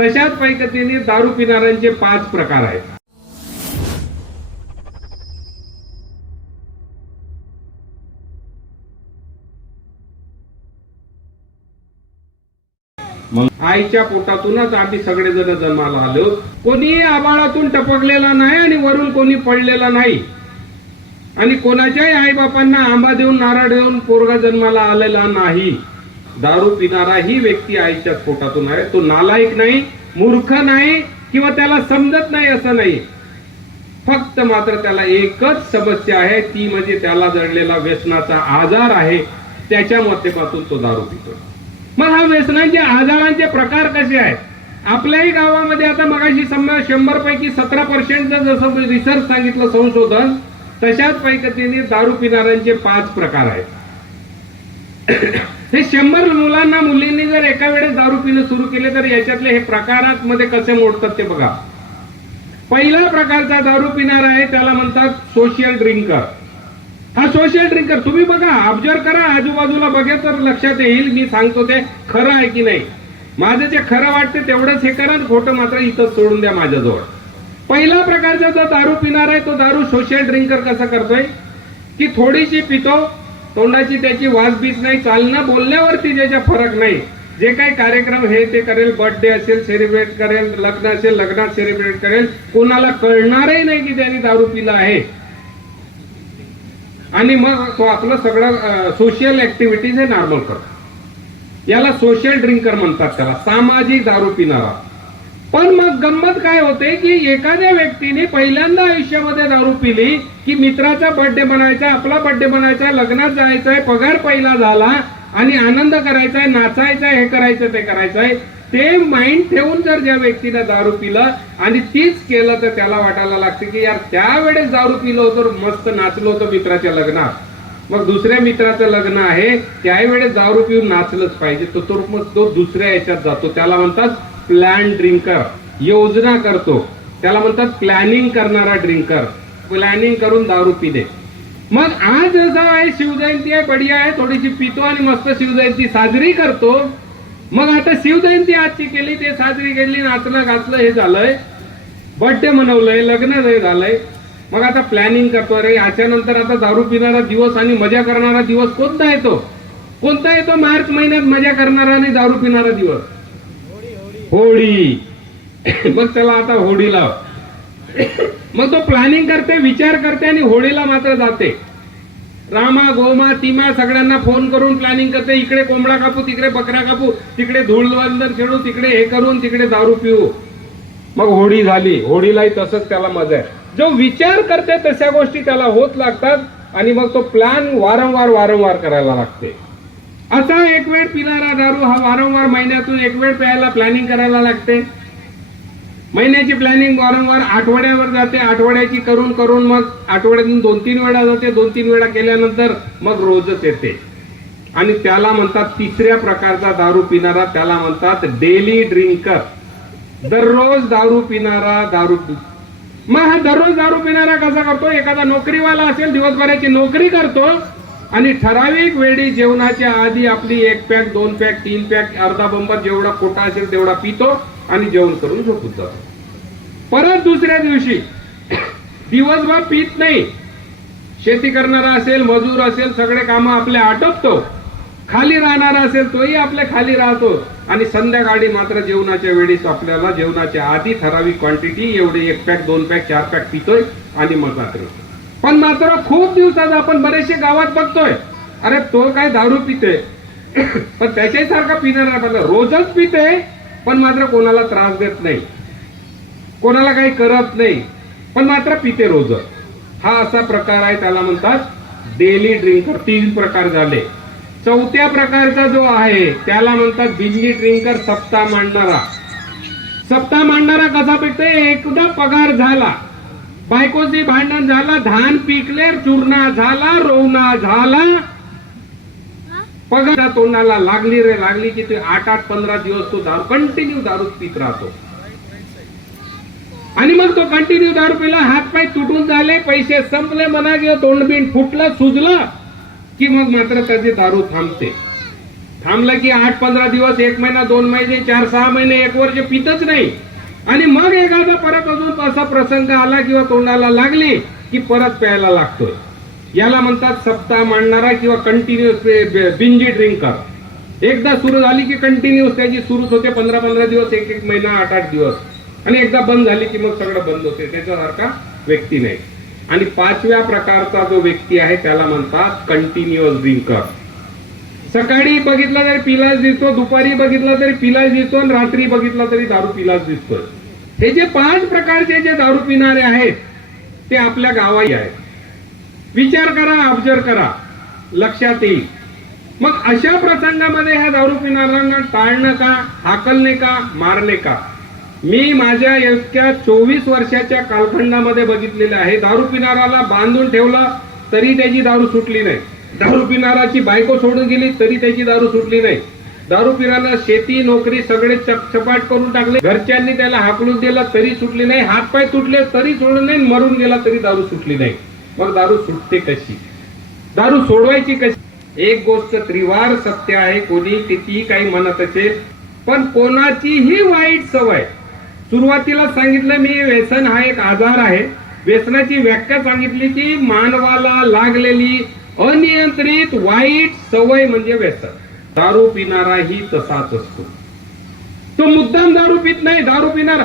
तशाच पद्धतीने दारू पिणाऱ्यांचे पाच प्रकार आहेत. आईच्या पोटातूनच आम्ही सगळेजण जन्माला आलो. कोणी आबाळातून टपकलेला नाही आणि वरून कोणी पडलेला नाही. आणि कोणाच्याही आईबापांना आंबा देऊन नारळ देऊन पोरगा जन्माला आलेला नाही. दारू पिणारा ही व्यक्ती आईच्या पोटातून आहे. तो नालायक नाही मूर्ख नाही किंवा त्याला समजत नाही असं नाही. फक्त मात्र त्याला एकच समस्या आहे ती म्हणजे त्याला जडलेला व्यसनाचा आजार आहे. त्याच्या माध्यमातून तो दारू पितो मग हा व्यसनांचे आजारांचे प्रकार कसे आहेत? आपल्याही गावामध्ये आता मगाशी समजा शंभर पैकी सतरा पर्सेंटचं जसं रिसर्च सांगितलं संशोधन तशाच पद्धतीने दारू पिणाऱ्यांचे पाच प्रकार आहेत. हे शंभर मुलांना मुलींनी जर एका वेळेस दारू पिणं सुरू केले तर याच्यातले हे प्रकारात मध्ये कसे मोडतात ते बघा. पहिला प्रकारचा दारू पिणारा आहे त्याला म्हणतात सोशियल ड्रिंकर हा सोशल ड्रिंकर तुम्ही बघा ऑब्झर्व करा आजूबाजूला बघा तर लक्षात येईल मी सांगतो ते खरं आहे की नाही. माझं जे खरं वाटतं तेवढंच हे करा खोटं मात्र इथं सोडून द्या माझ्याजवळ. पहिला प्रकारचा जो दारू पिणार आहे तो दारू सोशल ड्रिंकर कसा करतोय? की थोडीशी पितो तोंडाची त्याची वाजबीज नाही चालणं बोलण्यावरती ज्याच्या फरक नाही. जे काही कार्यक्रम हे ते करेल बर्थडे असेल सेलिब्रेट करेल लग्न असेल लग्नात सेलिब्रेट करेल कोणाला कळणारही नाही की त्यांनी दारू पिला आहे. आणि मग तो आपलं सगळं सोशल ऍक्टिव्हिटीज हे नॉर्मल करतो. याला सोशल ड्रिंकर म्हणतात त्याला सामाजिक दारू पिणारा. पण मग गंमत काय होते की एखाद्या व्यक्तीने पहिल्यांदा आयुष्यामध्ये दारू पिली की मित्राचा बर्थडे बनायचा आपला बर्थडे बनायचा लग्नात जायचंय पगार पहिला झाला आणि आनंद करायचाय नाचायचा हे करायचं ते करायचंय ते माइंड ठेवून जर ज्या व्यक्तीनं दारू पिलं आणि तीच केलं तर त्याला वाटायला लागते की यार त्यावेळेस दारू पिलो होतो मस्त नाचलो होतो मित्राच्या लग्नात. मग दुसऱ्या मित्राचं लग्न आहे त्यावेळेस दारू पिऊन नाचलंच पाहिजे. तो तो मग तो दुसऱ्या याच्यात जातो. त्याला म्हणतात प्लॅन ड्रिंकर योजना करतो. त्याला म्हणतात प्लॅनिंग करणारा ड्रिंकर प्लॅनिंग करून दारू पिणे मग आज जसा आहे शिवजयंती आहे बढिया आहे थोडीशी पितो आणि मस्त शिवजयंती साजरी करतो. मग आता शिवजयंती आजची केली ते साजरी केली नाचलं गाचलं हे झालंय. बर्थडे मनवलंय लग्न झालंय. मग आता प्लॅनिंग करतो. अरे याच्यानंतर आता दारू पिणारा दिवस आणि मजा करणारा दिवस कोणता येतो? कोणता येतो? मार्च महिन्यात मजा करणारा आणि दारू पिणारा दिवस. होळी मग चला आता होळी लाव मग तो प्लॅनिंग करते विचार करते आणि होळीला मात्र जाते. रामा गोमा तिमा सगळ्यांना फोन करून प्लॅनिंग करते. इकडे कोंबडा कापू तिकडे बकरा कापू तिकडे धुळवंदन खेळू तिकडे हे करून तिकडे दारू पिऊ. मग होळी झाली. होळीलाही तसंच त्याला मजा आहे. जो विचार करते तशा गोष्टी त्याला होत लागतात आणि मग तो प्लॅन वारंवार वारंवार करायला लागते. असा एक वेळ पिणारा दारू हा वारंवार महिन्यातून एक वेळ प्यायला प्लॅनिंग करायला लागते. महिन्याची प्लॅनिंग वारंवार आठवड्यावर जाते. आठवड्याची करून करून मग आठवड्यातून दोन तीन वेळा जाते. दोन तीन वेळा केल्यानंतर मग रोजच येते. आणि त्याला म्हणतात तिसऱ्या प्रकारचा दारू पिणारा. त्याला म्हणतात डेली ड्रिंकर दररोज दारू पिणारा दारू मग हा दररोज दारू पिणारा कसा करतो? एखादा नोकरीवाला असेल दिवसभराची नोकरी करतो आणि ठराविक वेळी जेवणाच्या आधी आपली एक पॅक दोन पॅक तीन पॅक अर्धा बंबर जेवढा खोटा असेल तेवढा पितो आणि जेवण करून झोपून जातो. परत दुसऱ्या दिवशी दिवसभर पित नाही. शेती करणारा असेल मजूर असेल सगळे कामं आपले आटोपतो. खाली राहणारा असेल तोही आपल्या खाली राहतो. आणि संध्याकाळी मात्र जेवणाच्या वेळेस आपल्याला जेवणाच्या आधी ठराविक क्वांटिटी एवढे एक पॅक दोन पॅक चार पॅक पितोय आणि मग मात्र पण मात्र खूप दिवसात आपण बरेचसे गावात बघतोय. अरे तो काय दारू पिते? पण त्याच्याही सारखा पिणार रोजच पिते पण मात्र कोणाला त्रास देत नाही. कोणाला काही करत नाही. पण मात्र पिते रोज हा असा प्रकार आहे त्याला म्हणतात डेली ड्रिंकर तीन प्रकार झाले. चौथ्या प्रकारचा जो आहे त्याला म्हणतात बिजली ड्रिंकर सप्ताह मांडणारा. सप्ताह मांडणारा कसा पिकतोय एकदा पगार झाला. बायकोची भांडण झाला धान पिकले चूर्णा झाला रोवणा झाला. पगार तोंडाला लागली रे लागली की ते आठ आठ पंधरा दिवस तो दारू कंटिन्यू दारू पित राहतो. आणि मग तो कंटिन्यू दारू पिला हात पाय तुटून झाले पैसे संपले मना किंवा तोंडबिंड फुटलं सुजलं की मग मात्र त्याची दारू थांबते. थांबलं की आठ पंधरा दिवस एक महिना दोन महिने चार सहा महिने एक वर्ष पितच नाही. आणि मग एखादा परत अजून असा प्रसंग आला किंवा तोंडाला लागली की परत प्यायला लागतोय. याला म्हणतात सप्ताह मांडणारा किंवा कंटिन्युअस बिंजी ड्रिंकर एकदा सुरू झाली की कंटिन्युअस त्याची सुरूच होते पंधरा पंधरा दिवस एक एक महिना आठ आठ दिवस. आणि एकदा बंद झाली की मग सगळं बंद होते. त्याच्यासारखा व्यक्ती नाही. आणि पाचव्या प्रकारचा जो व्यक्ती आहे त्याला म्हणतात कंटिन्युअस ड्रिंकर सकाळी बघितला तरी पिलाच दिसतो दुपारी बघितला तरी पिलाच दिसतो आणि रात्री बघितला तरी दारू पिलाच दिसतो. हे जे पाच प्रकारचे जे दारू पिणारे आहेत ते आपल्या गावाही आहेत. विचार करा ऑब्झर्व करा. लक्षात येईल. मग अशा प्रसंगामध्ये ह्या दारू पिणाऱ्यांना टाळणं का हाकलणे का मारणे का? मी माझ्या इतक्या चोवीस वर्षाच्या कालखंडामध्ये बघितलेलं आहे दारू पिणाऱ्याला बांधून ठेवलं तरी त्याची दारू सुटली नाही. दारू पिणाराची बायको सोडून गेली तरी त्याची दारू सुटली नाही. दारू पिणारा शेती नोकरी सगळे चपचपाट करून टाकले. घरच्यांनी त्याला हाकलून दिला तरी सुटली नाही. हातपाय तुटले तरी सोडून नाही. मरून गेला तरी दारू सुटली नाही. मग दारू सुटते कशी? दारू सोडवायची कशी? एक गोष्ट त्रिवार सत्य आहे. कोणी कितीही काही म्हणत असेल पण कोणाचीही वाईट सवय. सुरुवातीला सांगितलं मी व्यसन हा एक आजार आहे. व्यसनाची व्याख्या सांगितली की मानवाला लागलेली अनियंत्रित वाईट सवय म्हणजे व्यसन. दारू पिणाराही तसाच असतो. तो मुद्दाम दारू पित नाही दारू पिणारा.